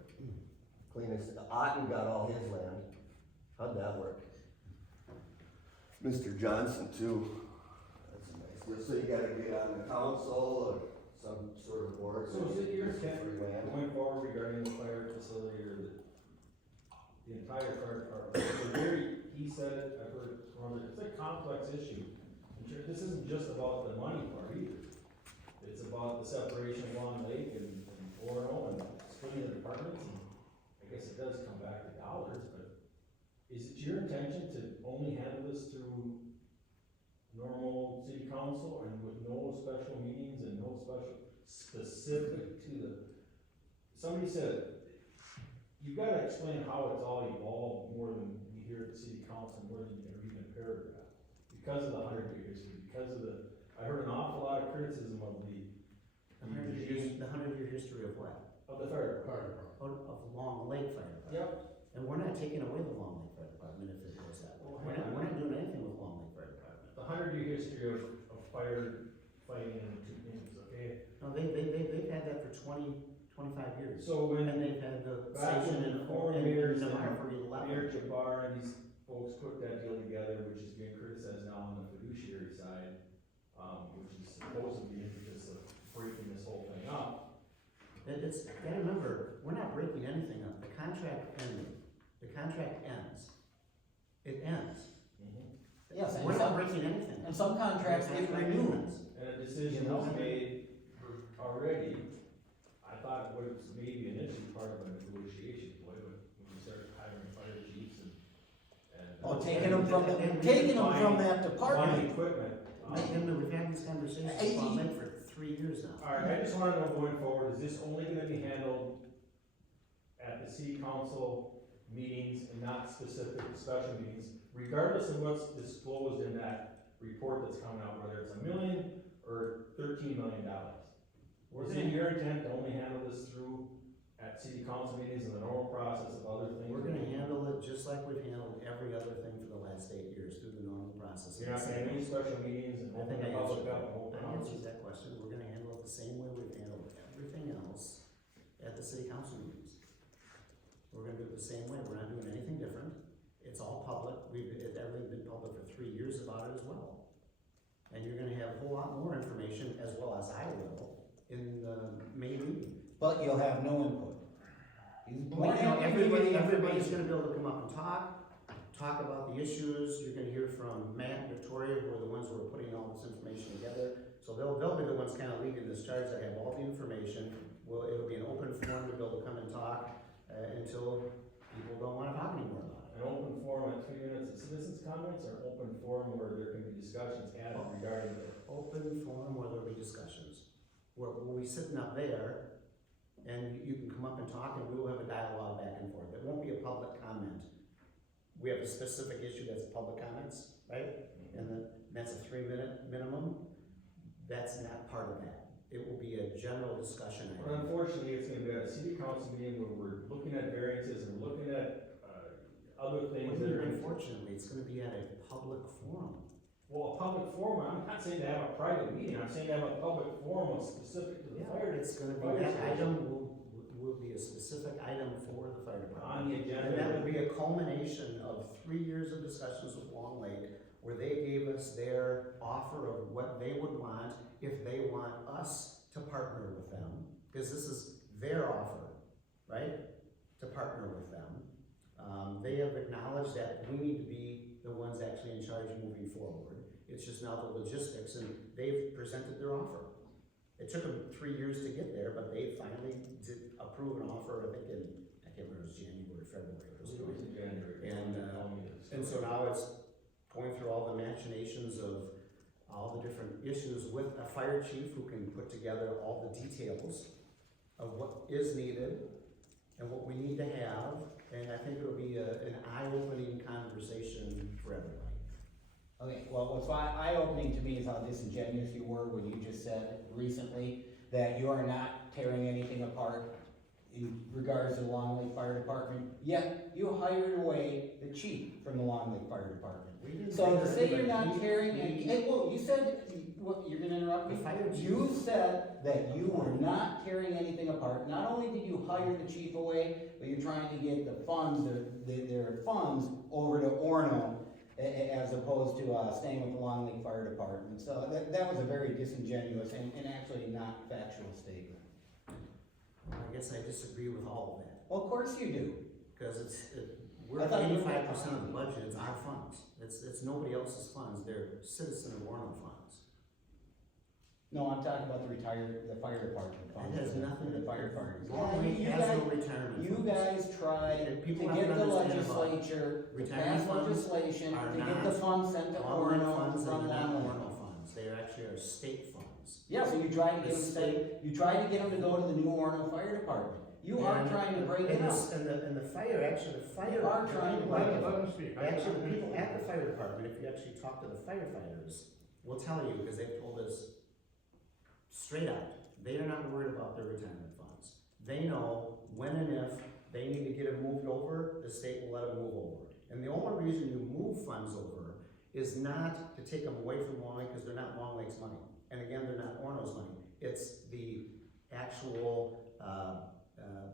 Cleanest, Otten got all his land. How'd that work? Mr. Johnson too. That's nice. So you gotta get on the council or some sort of board. So is it your intent Free land. going forward regarding the fire facility or the entire fire department? He said it, I've heard it from others, it's a complex issue. This isn't just about the money part either. It's about the separation of Long Lake and Orono and splitting the departments, and I guess it does come back to dollars, but is it your intention to only handle this through normal city council and with no special meetings and no specific to the, somebody said, you've gotta explain how it's all evolved more than you hear at the city council, more than you can read in a paragraph. Because of the 100-year history, because of I heard an awful lot of criticism of the 100-year history of what? of the fire department. Of Long Lake Fire Department. Yep. And we're not taking away the Long Lake Fire Department if it goes that way. We're not doing anything with Long Lake Fire Department. The 100-year history of fire fighting in two things, okay? No, they've had that for 25 years. So when And they've had the back station when in former mayors Navarre for and 11. Mayor Jabbar and these folks put that deal together, which is being criticized now on the fiduciary side, which is supposedly the impetus of breaking this whole thing up. Gotta remember, we're not breaking anything up. The contract ended. The contract ends. It ends. Yes, and We're not some, breaking anything. and some contracts The get contract renewed. ends. And a decision was made already. I thought it was maybe initially part of a negotiation, boy, but when you start hiring fire chiefs and. Oh, taking them from that Buying department. equipment. And we've had these conversations with Long Lake for 3 years now. All right, I just wanna know going forward, is this only gonna be handled at the city council meetings and not specific special meetings, regardless of what's disclosed in that report that's coming out, whether it's $1 million or $13 million? Was it your intent to only handle this through at city council meetings and the normal process of other things? We're gonna handle it just like we've handled every other thing for the last 8 years through the normal process. You're not gonna have any special meetings and I open think the I public answered up, that. the whole I process? answered that question. We're gonna handle it the same way we've handled everything else at the city council meetings. We're gonna do it the same way. We're not doing anything different. It's all public. Everything's been public for 3 years about it as well. And you're gonna have a whole lot more information, as well as I will, in the May meeting. But you'll have no input. Well, you know, everybody's gonna be able to come up and talk about the issues. You're gonna hear from Matt and Victoria, who are the ones who are putting all this information together. So they'll be the ones kind of leading this charge that have all the information. It'll be an open forum to be able to come and talk until people don't wanna talk anymore about it. An open forum at 3 minutes comments or open forum where there can be discussions had regarding the Open forum where there'll be discussions. Where we'll be sitting up there and you can come up and talk and we will have a dialogue back and forth. It won't be a public comment. We have a specific issue that's public comments, right? And that's a 3-minute minimum. That's not part of that. It will be a general discussion But item. unfortunately, it's gonna be at a city council meeting where we're looking at variances and looking at, other things that are. Unfortunately, it's gonna be at a public forum. Well, a public forum, I'm not saying to have a private meeting, I'm saying to have a public forum specific to the fire. It's gonna be, fire that station. item will be a specific item for the fire department. On the agenda. And that will be a culmination of 3 years of discussions with Long Lake, where they gave us their offer of what they would want if they want us to partner with them, because this is their offer, right? To partner with them. They have acknowledged that we need to be the ones actually in charge moving forward. It's just now the logistics, and they've presented their offer. It took them 3 years to get there, but they finally did approve an offer, I think I can't remember, it was January, February. It was in January. And so now it's going through all the machinations of all the different issues with a fire chief who can put together all the details of what is needed and what we need to have. And I think it'll be an eye-opening conversation for everybody. Okay, well, what's eye-opening to me is how disingenuous you were when you just said recently that you are not tearing anything apart in regards to the Long Lake Fire Department, yet you hired away the chief from the Long Lake Fire Department. So to say you're not tearing, well, you said, what, you're gonna interrupt me? The fire chief. You said that you were not tearing anything apart. Not only did you hire the chief away, but you're trying to get the funds, their funds over to Orono as opposed to staying with the Long Lake Fire Department. So that was a very disingenuous and actually not factual statement. I guess I disagree with all of that, Well, of course you do. because we're I thought you were- 85% of the budget, it's our funds. It's nobody else's funds, they're citizen of Orono funds. No, I'm talking about the fire department funds. It has nothing The to firefighters. Long Lake you has no guys- retirement You funds. guys tried to People have get to the understand about legislature to retirement pass funds legislation are to get the not funds sent to Long Lake Orono funds are from not Long Lake. Orono funds, they actually are state funds. Yeah, so you tried to The get them to go to the new Orono Fire Department. You are And- trying to break it and up. the fire, actually, the fire. You are trying to break it up. Let him speak. Actually, the people at the fire department, if you actually talk to the firefighters, will tell you, because they've told us straight out, they are not worried about their retirement funds. They know when and if they need to get it moved over, the state will let them move over. And the only reason you move funds over is not to take them away from Long Lake, because they're not Long Lake's money. And again, they're not Orono's money. It's the actual,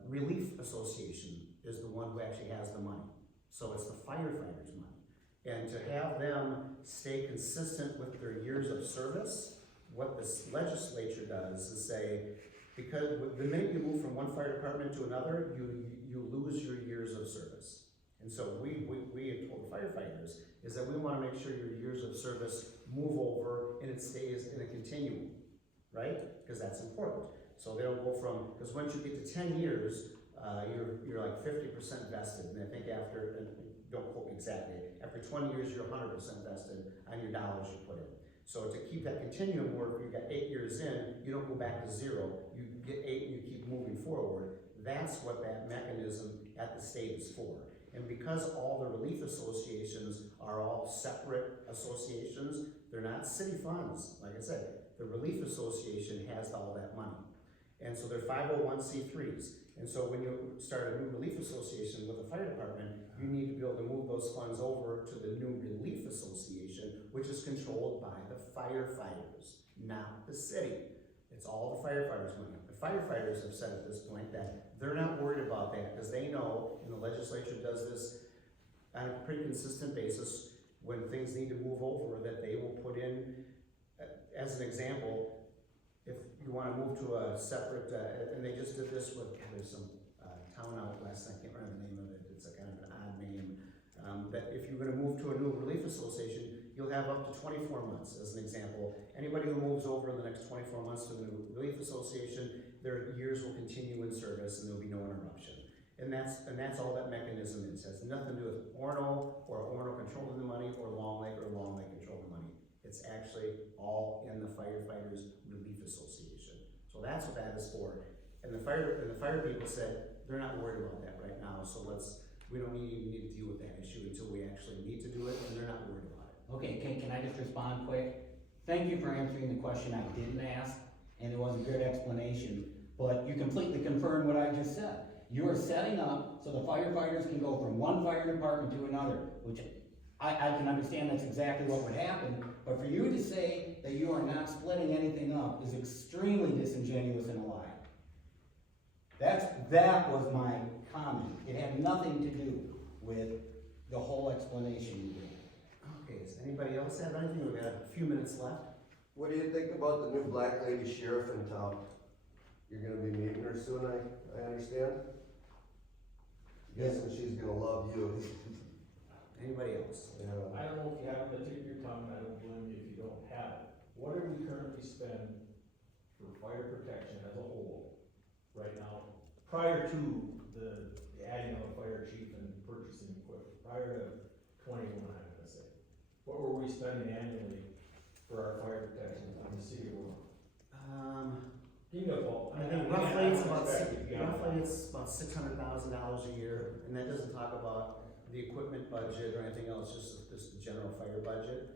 Relief Association is the one who actually has the money. So it's the firefighters' money. And to have them stay consistent with their years of service, what this legislature does is say, because the minute you move from one fire department to another, you lose your years of service. And so we have told the firefighters is that we want to make sure your years of service move over and it stays in a continuum, right? Because that's important. So they'll go from, because once you get to 10 years, you're like 50% vested, and I think after, and don't quote me exactly, after 20 years, you're 100% vested on your dollars you put in. So to keep that continuum where if you got 8 years in, you don't go back to 0, you get 8 and you keep moving forward. That's what that mechanism at the state is for. And because all the relief associations are all separate associations, they're not city funds. Like I said, the Relief Association has all that money. And so they're 501c3s. And so when you start a new relief association with the fire department, you need to be able to move those funds over to the new relief association, which is controlled by the firefighters, not the city. It's all the firefighters' money. The firefighters have said at this point that they're not worried about that because they know, and the legislature does this on a pretty consistent basis, when things need to move over, that they will put in, as an example, if you want to move to a separate, and they just did this with, there's some town out west, I can't remember the name of it, it's a kind of an odd name, that if you're going to move to a new relief association, you'll have up to 24 months, as an example. Anybody who moves over in the next 24 months to the new relief association, their years will continue in service and there'll be no interruption. And that's all that mechanism is. It has nothing to do with Orono or Orono controlling the money or Firefighters Relief Association. So that's what that is for. And the fire people said, they're not worried about that right now, so we don't even need to deal with that issue until we actually need to do it, and they're not worried about it. Okay, can I just respond quick? Thank you for answering the question I didn't ask, and it was a good explanation, but you completely confirmed what I just said. You are setting up so the firefighters can go from one fire department to another, which I can understand that's exactly what would happen, but for you to say that you are not splitting anything up is extremely disingenuous and a lie. That was my comment. It had nothing to do with the whole explanation you gave. Okay, does anybody else have anything? We've got a few minutes left. What do you think about the new black lady sheriff in town? You're gonna be meeting her soon, I understand? Guessing she's gonna love you. Anybody else? Yeah. I don't know if you have the tip of your tongue, I don't blame you if you don't have it. What do we currently spend for fire protection as a whole right now? Prior to the adding of a fire chief and purchasing equipment, prior to 21, I'm gonna say. What were we spending annually for our fire protection in the city of Orono? Give me a ball. I think roughly it's about $600,000 a year, and that doesn't talk about the equipment budget or anything else, just the general fire budget.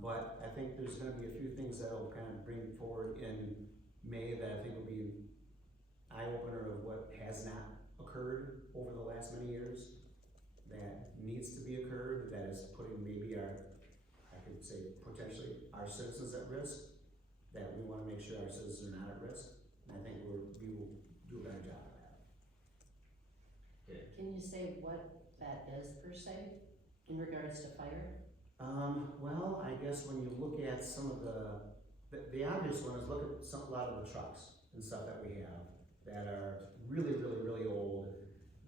But I think there's gonna be a few things that'll kind of bring forward in May that I think will be eye-opener of what has not occurred over the last many years, that needs to be occurred, that is putting maybe I could say potentially our citizens at risk, that we wanna make sure our citizens are not at risk, and I think we will do a better job of that. Can you say what that is per se, in regards to fire? Well, I guess when you look at some of the obvious one is look at a lot of the trucks and stuff that we have that are really, really, really old,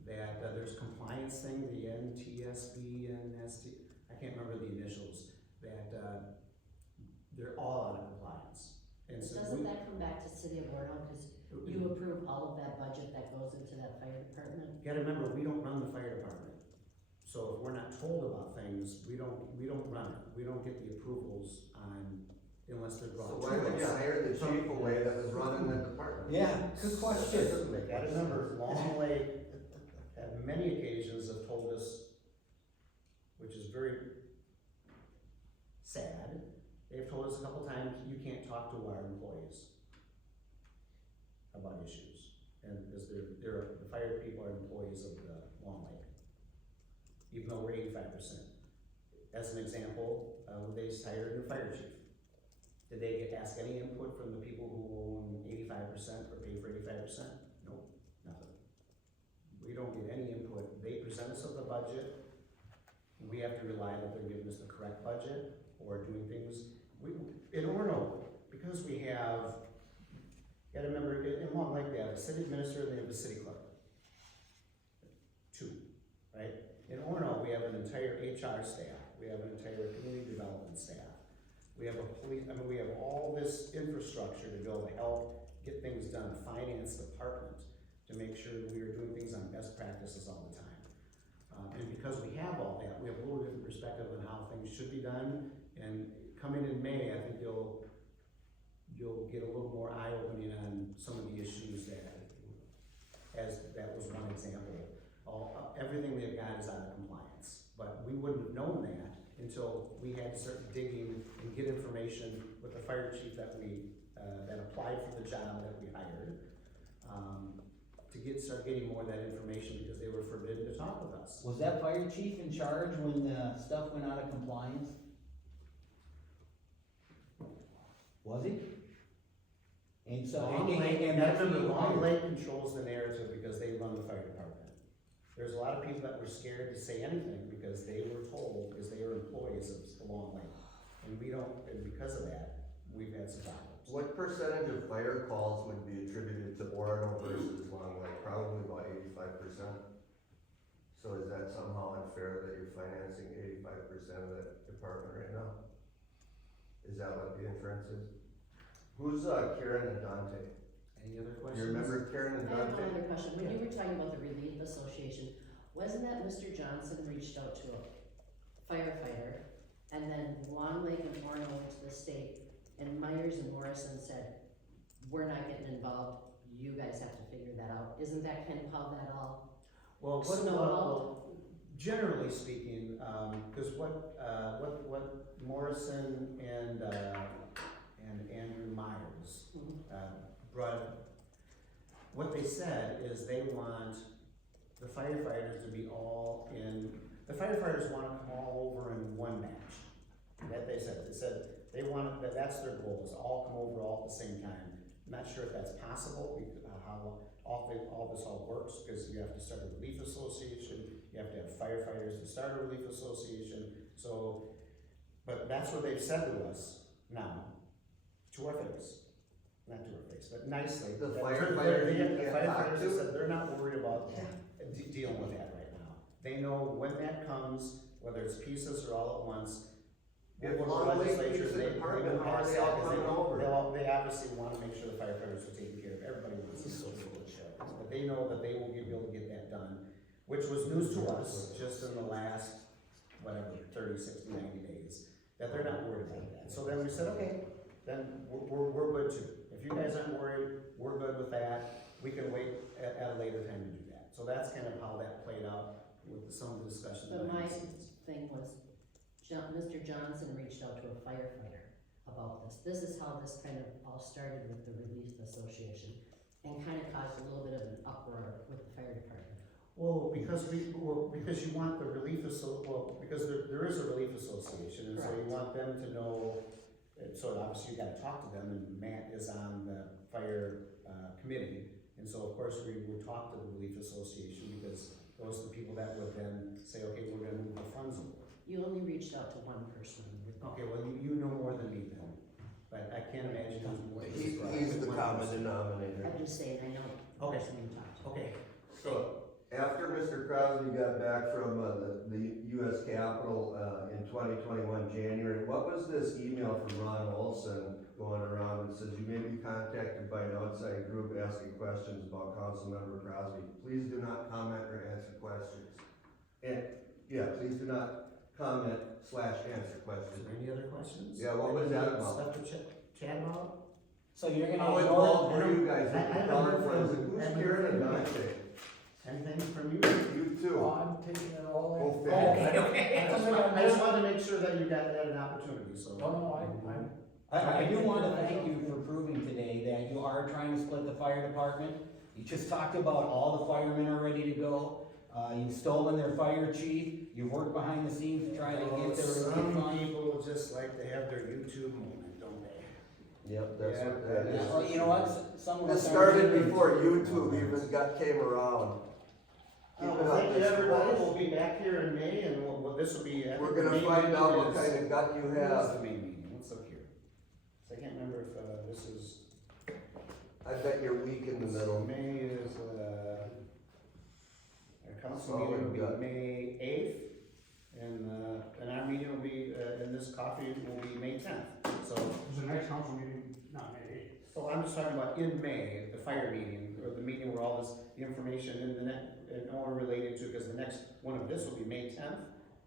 that there's compliance thing, the NTSB and I can't remember the initials, that they're all out of compliance. And so Doesn't that come back to City of Orono, because you approve all of that budget that goes into that fire department? You gotta remember, we don't run the fire department. So if we're not told about things, we don't run it. We don't get the approvals unless they're brought So to us. why would you hire the chief away that was running the department? Yeah, good question. You gotta remember, Long Lake, at many occasions, have told us, which is very sad, they've told us a couple times, you can't talk to our employees about issues. And because the fire people are employees of the Long Lake, even though we're 85%. As an example, they just hired a new fire chief. Did they ask any input from the people who own 85% or pay for 85%? Nope, nothing. We don't get any input. They present us with a budget. We have to rely that they're giving us the correct budget or doing things. In Orono, because we have, you gotta remember, in Long Lake, they have a city administrator, they have a city clerk. Two, right? In Orono, we have an entire HR staff. We have an entire community development staff. We have a police, we have all this infrastructure to be able to help get things done, finance department, to make sure that we are doing things on best practices all the time. And because we have all that, we have a little different perspective on how things should be done. And coming in May, I think you'll get a little more eye-opening on some of the issues that was one example. Everything they've got is out of compliance, but we wouldn't have known that until we had to start digging and get information with the fire chief that applied for the job that we hired, to start getting more of that information because they were forbidden to talk with us. Was that fire chief in charge when the stuff went out of compliance? Was he? And so, Long Lake, and that's remember, who Long hired. Lake controls the narrative because they run the fire department. There's a lot of people that were scared to say anything because they were told, because they are employees of the Long Lake. And because of that, we've had some problems. What percentage of fire calls would be attributed to Orono versus Long Lake? Probably about 85%. So is that somehow unfair that you're financing 85% of that department right now? Is that what the inference is? Who's Karen and Dante? Any other You questions? remember Karen and I have Dante? one other question. When you were talking about the Relief Association, wasn't that Mr. Johnson reached out to a firefighter, and then Long Lake and Orono went to the state and Myers and Morrison said, we're not getting involved, you guys have to figure that out. Isn't that kind of how that all Well, snowballed? generally speaking, cause what Morrison and Andrew Myers, brought, what they said is they want the firefighters to be all in, the firefighters wanna come all over in one match. That they said they want, that's their goal, is to all come over all at the same time. I'm not sure if that's possible, how all this all works, because you have to start a relief association, you have to have firefighters to start a relief association, so, but that's what they've said to us now, to our face. Not to our face, but nicely. The That firefighters you the can't talk firefighters to? said they're not worried about dealing with that right now. They know when that comes, whether it's pieces or all at once. If we'll go to Long the Lake legislature, needs an they apartment, will how are pass they all that, 'cause coming over? they obviously wanna make sure the firefighters are taken care of, everybody wants to social insurance, but they know that they will be able to get that done, which was news to us just in the last, whatever, 30, 60, 90 days, that they're not worried about that. So then we said, okay, then we're good too. If you guys aren't worried, we're good with that, we can wait at a later time to do that. So that's kind of how that played out with some of the discussions. But my thing was, Mr. Johnson reached out to a firefighter about this. This is how this kind of all started with the Relief Association and kind of caused a little bit of an uproar with the fire department. Well, because you want the relief because there is a relief association, and so you Correct. want them to know, so obviously you gotta talk to them, and Matt is on the fire, committee, and so of course we would talk to the relief association, because those are the people that would then say, okay, we're gonna move the funds over. You only reached out to one person. Okay, well, you know more than me then, but I can't imagine who's more. He's the common denominator. I'm just saying, I know the Okay. person you talked to. Okay, So, after Mr. Crosby got back from the US Capitol in 2021 January, what was this email from Ron Olson going around that says you may be contacted by an outside group asking questions about Councilmember Crosby? Please do not comment or answer questions. And, yeah, please do not comment / answer is questions. there any other questions? Yeah, what was that about? Stuff to chat about? So you're gonna How ignore, involved were you guys? I haven't Who's heard from- Karen and Dante? Anything from you? You too. Oh, I'm taking it all Go in. fast. I just wanted to make sure that you got an opportunity, so. No, I do wanna thank you for proving today that you are trying to split the fire department. You just talked about all the firemen are ready to go. You've stolen their fire chief, you've worked behind the scenes to try to get their relief Some fund. people just like to have their YouTube moment, don't they? Yep, that's Yeah. what that is. Well, you know what, some of This us. started before YouTube even came around. Keep it up, Thank you, Mr. everybody, Walsh. we'll be back here in May, and this will be. I think We're the gonna main find meeting out what is- kind of gut you Where's have. the main meeting? Let's look here. So I can't remember if, this is. I bet you're weak in the middle. May is, our council Solid meeting will gut. be May 8th, and our meeting will be, in this coffee will be May 10th, so. Is the next council meeting, not May 8th? So I'm just talking about in May, the fire meeting, or the meeting where all this, the information in the and all related to, because the next one of this will be May 10th,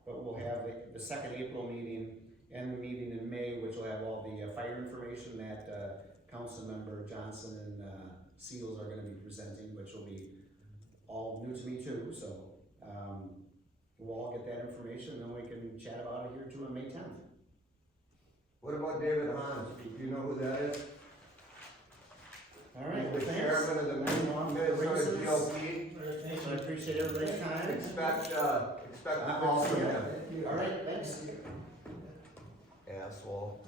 but we'll have the second April meeting and the meeting in May, which will have all the fire information that Councilmember Johnson and Seals are gonna be presenting, which will be all new to me too, so we'll all get that information, and then we can chat about it here too on May 10th. What about David Hans? Do you know who that is? All right, The thanks. chairman of the Minnesota GOP. So I appreciate everybody's time. Expect a call from him. All right, thanks. Asshole.